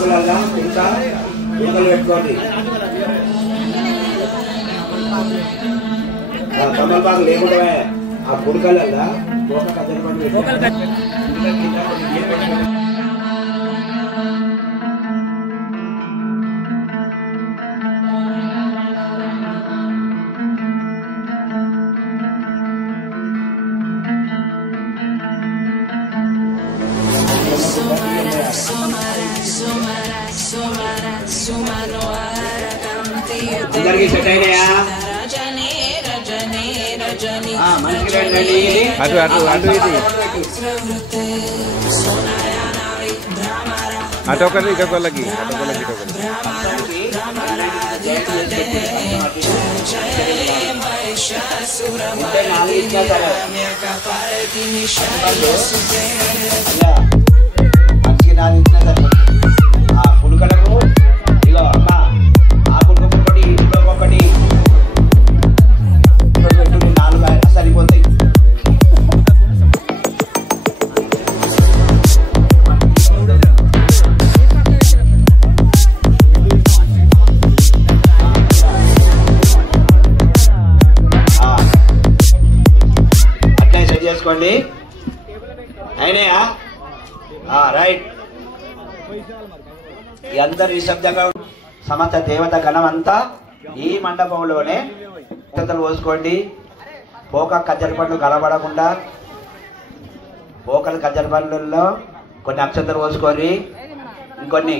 తమలపాకులల్లా ఇంకా పుడకలు పెట్టుకోండి. తమలపాకు లేకుండా ఆ పుడకలల్లా ఒక కద్దెల పండు అందరికి సెట్ అయినాయా? మంచిగా అటు అటు అటు ఇది అటొకటి ఇటొకళ్ళకి అటొకళ్ళకి ఇటొకటి మంచిగా ఆ పుడుకలకు ఇగో అమ్మ ఆ పుడుకొకటి ఇటొకటి నాలుగు సరిపోతాయి. అట్లా సెట్ చేసుకోండి. అయినాయా? రైట్. ఈ అందరు నిశ్శబ్దంగా సమస్త దేవత గణం అంతా ఈ మండపంలోనే అక్షతలు పోసుకోండి. పోక కజ్జల పండ్లు కనబడకుండా పోకల కజ్జల పండ్లలో కొన్ని అక్షతలు పోసుకోండి. ఇంకొన్ని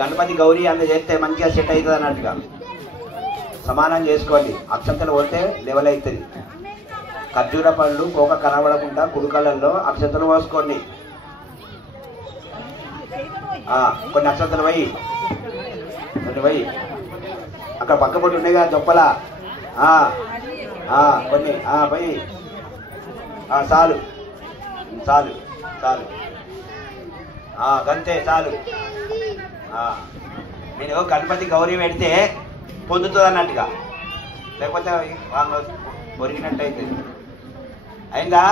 గణపతి గౌరీ అంత చేస్తే మంచిగా సెట్ అవుతుంది అన్నట్టుగా సమానం చేసుకోండి. అక్షతలు పోతే లెవెల్ అవుతుంది. ఖర్జూర పళ్ళు పోక కనబడకుండా కుడుకలలో అక్షతలు పోసుకోండి. కొన్ని అక్షతలు పోయి అక్కడ పక్క పొట్టు ఉన్నాయి కదా దొప్పల కొన్ని పోయి చాలు చాలు చాలు గంతే చాలు. నేను గణపతి గౌరీ పెడితే పొందుతుంది అన్నట్టుగా, లేకపోతే వాళ్ళు ఒరిగినట్టు అవుతుంది. అయిందా?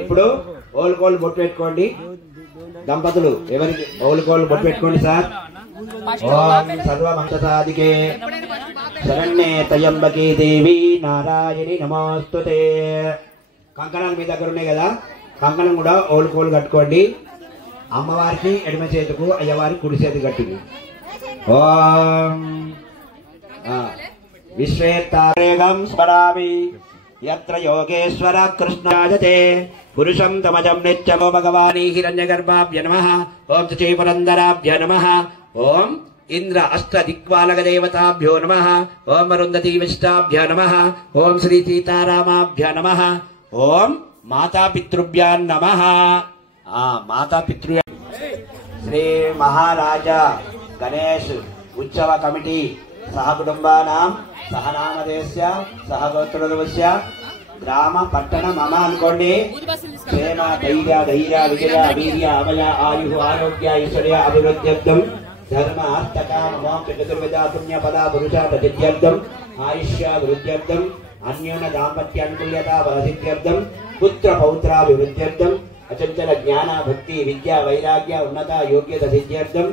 ఇప్పుడు ఓలుకోలు బొట్టు పెట్టుకోండి. దంపతులు ఎవరికి ఓలుకోలు బొట్టు పెట్టుకోండి సార్. ఓం సర్వమంతసాదికే శరణ్యే త్రయంబకే దేవి నారాయణి నమోస్తుతే. కంకణాలు మీ దగ్గర ఉన్నాయి కదా, కంకణం కూడా ఓలుకోలు కట్టుకోండి. అమ్మవారికి ఎడమ చేతుకు, అయ్యవారికి కుడి చేతి కట్టుకు. ఓం విశ్వేత్తారేగం స్మరామి యత్ర యోగేశ్వర కృష్ణాజతే పురుషం తమజం నిత్యమో భగవానీ హిరణ్యగర్భాభ్య నమః. ఓం శ్రీ పురందరాభ్య నమః. ఓం ఇంద్ర అష్ట దిక్పాలక దేవతాభ్యో నమః. ఓం అరుంధతీ విష్టాభ్య నమః. ఓం శ్రీ సీతారామాభ్య నమః. ఓం మాతాపితృభ్యాన్ నమః. మాతాపితృ శ్రీ మహారాజా గణేష్ ఉత్సవ కమిటీ సహకుటుంబానాం సహనామదేశ్య సహగోత్రస్య గ్రామ పట్టణ మమ అనుకోండి. క్షేమ ధైర్య ధైర్య విజయ వీర్య అభయ ఆయు ఆరోగ్య ఐశ్వర్య అభివృద్ధ్యర్థం ధర్మ అర్థక మోక్ష చతుర్విధ పుణ్య పద పురుష ప్రసిద్ధ్యర్థం ఆయుష్య వృద్ధ్యర్థం అన్యోన దాంపత్య అనుకూల్యత బలసిద్ధ్యర్థం పుత్ర పౌత్రాభివృద్ధ్యర్థం అచంచల జ్ఞాన భక్తి విద్య వైరాగ్య ఉన్నత యోగ్యత సిద్ధ్యర్థం